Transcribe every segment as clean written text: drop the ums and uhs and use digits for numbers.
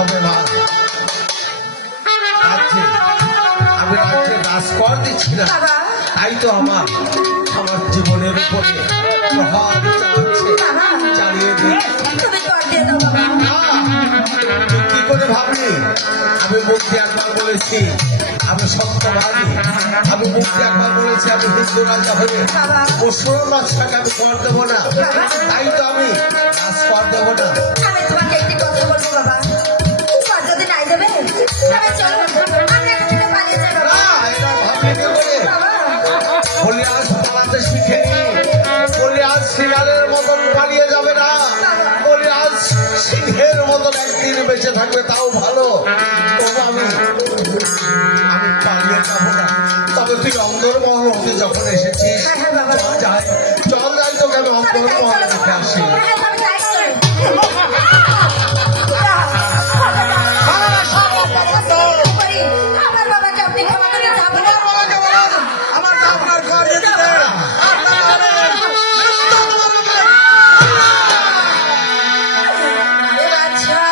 হবে মা। আমি রাজ্যে রাজকর দিচ্ছি না, তাই তো আমার জীবনের উপরে প্রহার চালাচ্ছে, চালিয়ে কি করে ভাবলি? আমি মুক্তি একবার বলেছি আমি সত্যবাদী, আমি মুক্তি একবার বলেছি আমি হিন্দু রাজা হয়ে মুসলমান বাদশাকে আমি কর দেবো না, তাই তো আমি কাজ কর দেবো না। আমি তোমাকে একটি কথা বলবো বাবা, কর যদি নাই দেবে তাহলে চলো আমরা এখান থেকে পালিয়ে যাই বাবা। এরা ভাবলি কি করে? বলি আজ পালাতে শিখেনি, বলি আজ শিয়ালের মতন পালিয়ে যাবে না, বলি আজ সিংহের মতন একদিন বেঁচে থাকবে, তাও ভালো। তবু আমি পালিয়ে যাবো না। তবে তুই অন্দরমহল হতে যখন এসেছিস, চল যাই তোকে আমি অন্দরমহল দেখে আসি। আমার বাবাকে আপনি ক্ষমা করে যাবেন না। আমার আপনার ঘর যেতে দে। আচ্ছা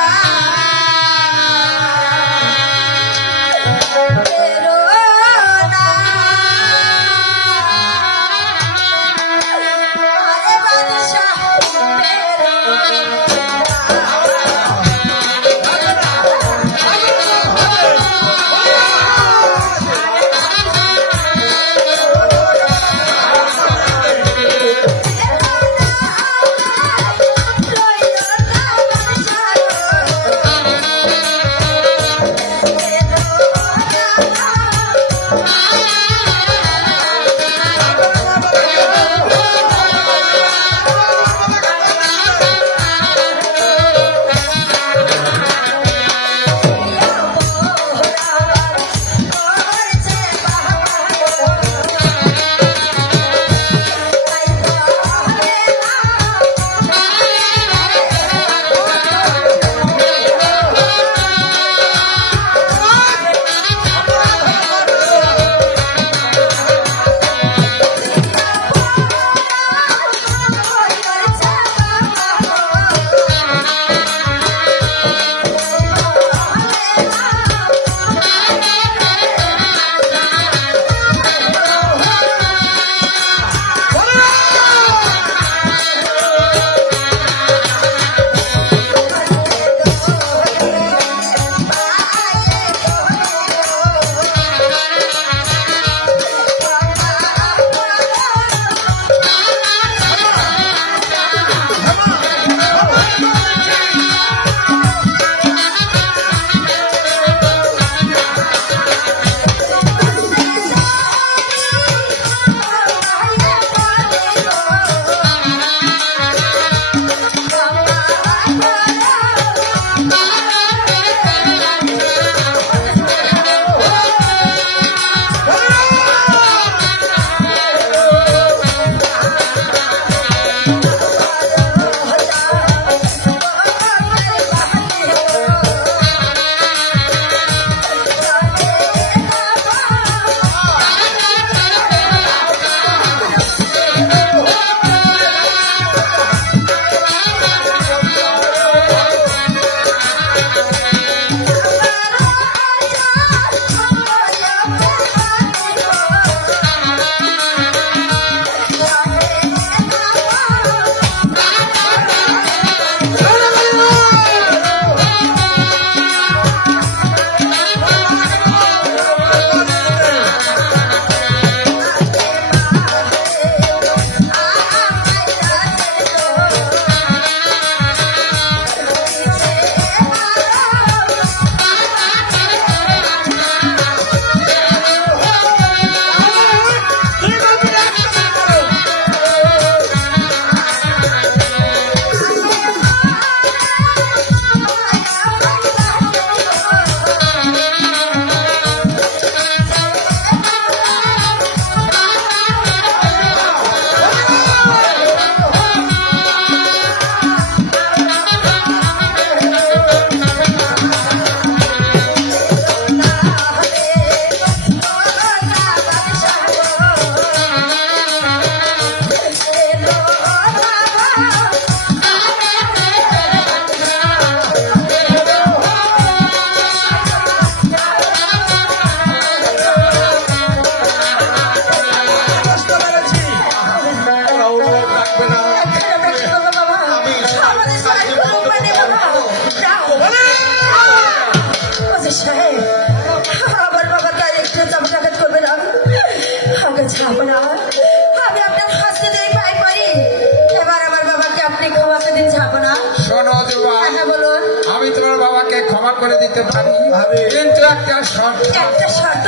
ক্ষমা করে দিতে পারি, আরে। কিন্তু একটা শর্ত। একটা শর্ত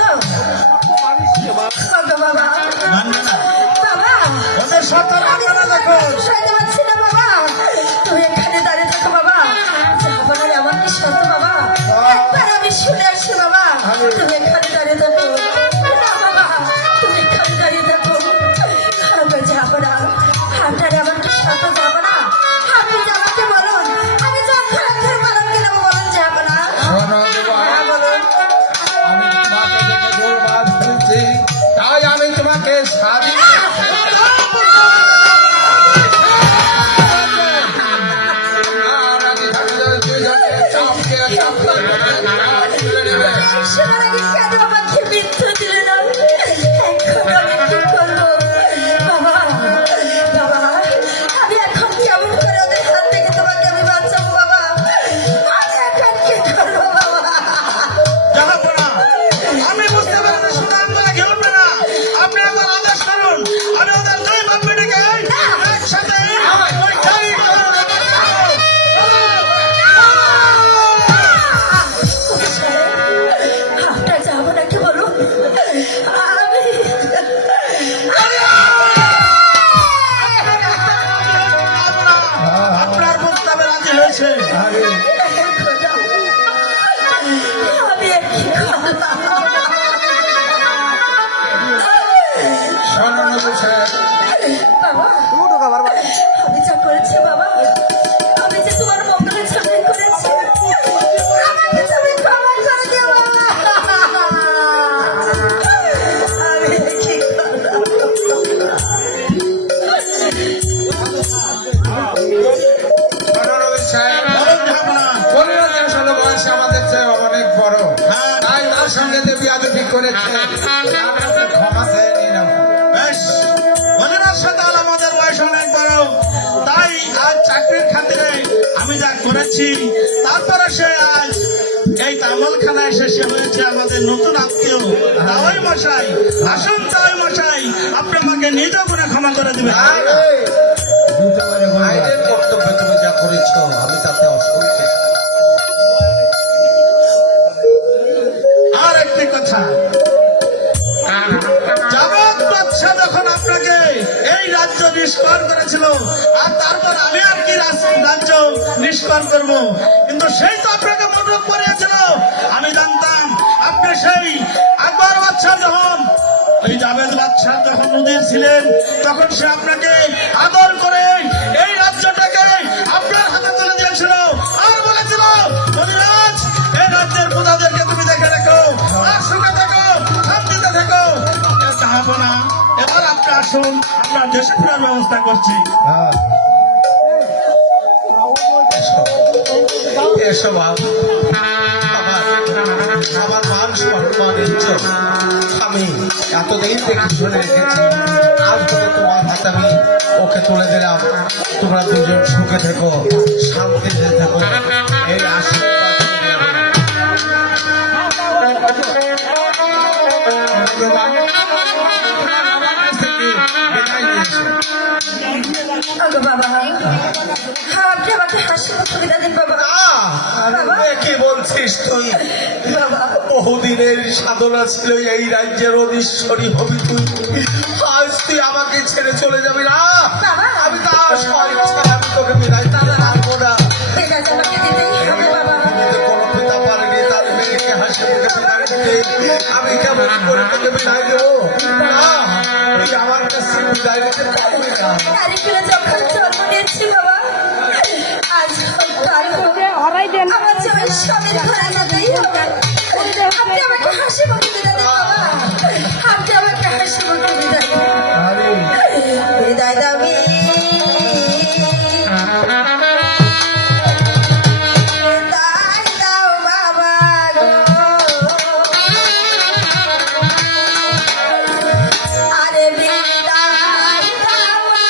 ওগো বাবা মানবে না বাবা ওদের শর্ত আমি মানবে না দেখো সইতে পারছি না বাবা তুমি এখানে দাঁড়িয়ে থাকো বাবা যাবো না এমন কি শর্ত বাবা একবার আমি শুনে আসছি বাবা তুমি এখানে দাঁড়িয়ে থাকো না বাবা তুমি এখানে দাঁড়িয়ে থাকো আমি যাবো না আপনার এমন কি শর্ত যাবো না আপনি যাবাকে বলুন আমি যখন আপনার পালন কিনা বলুন যাবো না শোনো বাবা, হ্যাঁ, বলুন আমি তোমাকে দেখে দুর্বার ফেলছি, তাই আমি তোমাকে স্বাধীন আর আমি থাকলে দুজনে চাপকে চাপকে তুলে নেবে। শোনার আগে কেন আমাকে মৃত্যু দিলে না? এখন আমি কি করবো? বাবা, বাবা, আমি এখন কেমন করে ওদের হাত থেকে তোমাকে আমি বাঁচাবো বাবা? আমি এখন কি করবো বাবা? যাবো না আমি বুঝতে পারছি শুধু আপনারা খেলবে না আপনি আমার আদেশ করুন আমি ওদের দুই বাপ বেটিকে একসাথে পরীক্ষায় করুন। আপনার যাবো নাকি বলুন? আমি আপনার প্রস্তাবে রাজি হয়েছে আরে খোদা, আমি আর কি করলাম? শোনো নবু সাহেব, বাবা আমি যা করেছি বাবা আমি যে তোমার মঙ্গলের জন্য করেছি আমাকে তুমি ক্ষমা করে দিও বাবা আমি কি করলাম? শোনো নবু সাহেব, বরং যাবো না পরিণতি আসলে বয়সে আমাদের চেয়ে অনেক বড়, হ্যাঁ। তাই তার সঙ্গে যে বিয়াদবি করেছে তার কাছে ক্ষমা চেয়ে নিলাম। বেশ মনিরার সাথে আমাদের বয়স অনেক বড় তাই আজ চাকরির খাতিরে আমি যা করেছি তারপরে সে আজ এই তামলখানায় এসে সে হয়েছে আমাদের নতুন আত্মীয় দাওয়াই মশাই আসুন দাওয়াই মশাই আপনি আমাকে নিজ গুণে ক্ষমা করে দিবেন আইনের কর্তব্য তুমি যা করেছ আমি তাতে অসন্তুষ্ট। আর একটি কথা জামাত বাদশাহ যখন আপনাকে এই রাজ্য নিষ্কার করেছিল আর তারপর আমি আর কি রাজ্য নিষ্কার করব কিন্তু সেই তো আপনাকে মনোরোধ করিয়েছিল আমি জানতাম আপনি সেই আকবর বাদশাহ যখন এই জাভেদ বাদশাহ যখন নদীর ছিলেন তখন সে আপনাকে আদর করে এই রাজ্যটাকে আপনার হাতে তুলে দিয়েছিল আর বলেছিল মনিরাজ এই রাজ্যের প্রজাদেরকে তুমি দেখে রেখো আর সুখে থাকো শান্তিতে থাকো চাহবো না এবার আপনি আসুন আমরা দেশে ফেরার ব্যবস্থা করছি হ্যাঁ এসো বাপ আমার মান সম্মান ইজ্জত আমি এতদিন দেখে শুনে রেখেছি আজ বলে তোমার হাতে আমি ওকে তুলে দিলাম তোমরা দুজন সুখে থেকো শান্তিতে থেকো এই আশীর্বাদ বিদায় নিয়েছে। আগো বাবা আপনি আমাকে হাসি মুখে বিদায় দিন বাবা কি বলছিস তুই বাবা বহুদিনের সাধনা ছিল এই রাজ্যের অধীশ্বরী হবি তুই আজ তুই আমাকে ছেড়ে চলে যাবি না আমি তা স্বইচ্ছা আমি তোকে বিদায় দিতে পারবো না বিদায় আমাকে দিতেই হবে বাবা কোনো পিতা পারেনি তার মেয়েকে হাসি মুখে বিদায় দিতে আমি কেমন করে তোকে বিদায় দেবো না তুই আমার কাছে বিদায় দিতে পারবি না তারিখে যখন জন্ম নিয়েছি বাবা আজ তার আমার যে স্বামীর ঘরে যেতেই হবে আপনি আমাকে হাসি মুখে বিদায় দিন বাবা আপনি আমাকে হাসি মুখে বিদায় দিন বিদায় দাবি বিদায় দাও বাবা গো আরে বিদায় দাও বাবা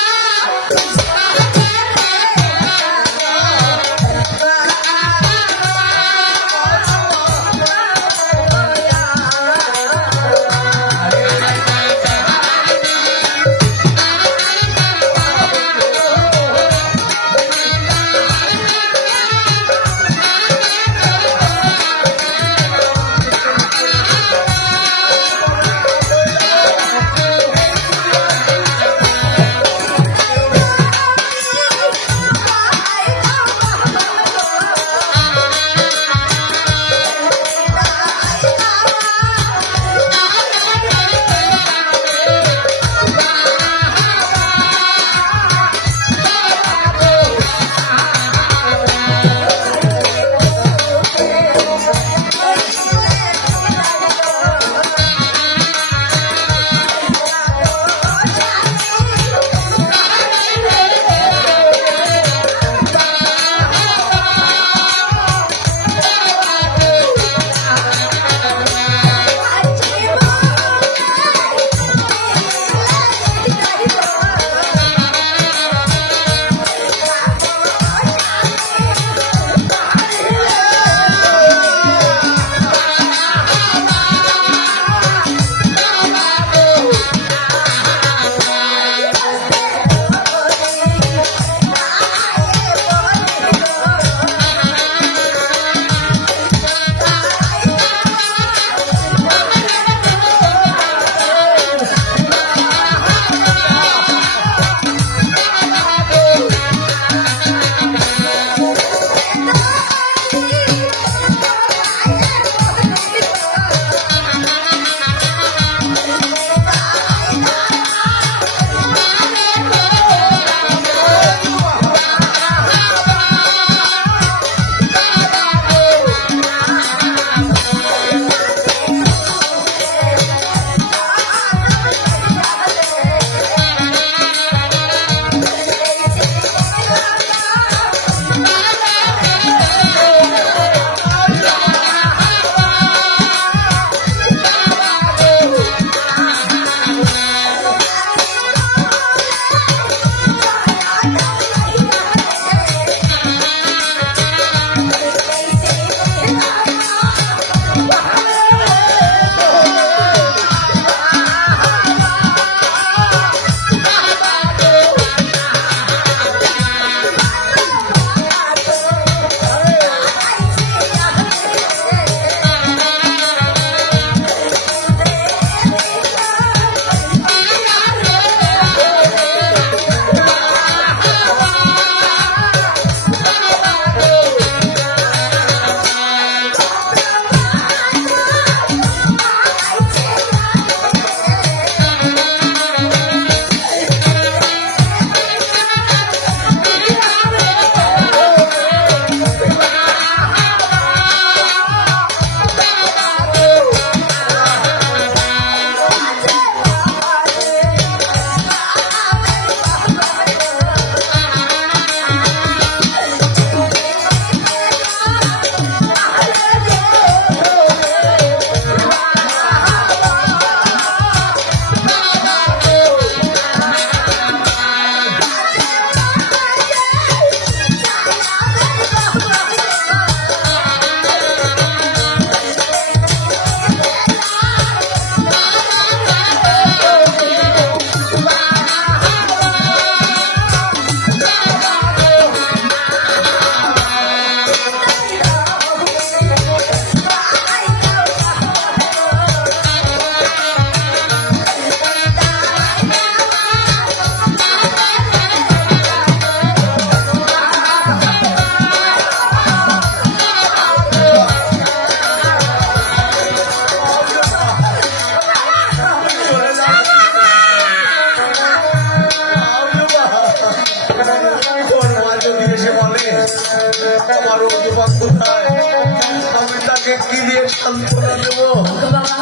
তোমাকে কি দিয়ে সান্ত্বনা দেবো? বাবা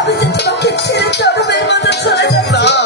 আমি যে তোমাকে ছেড়ে চরমের মতো চলে যাচ্ছি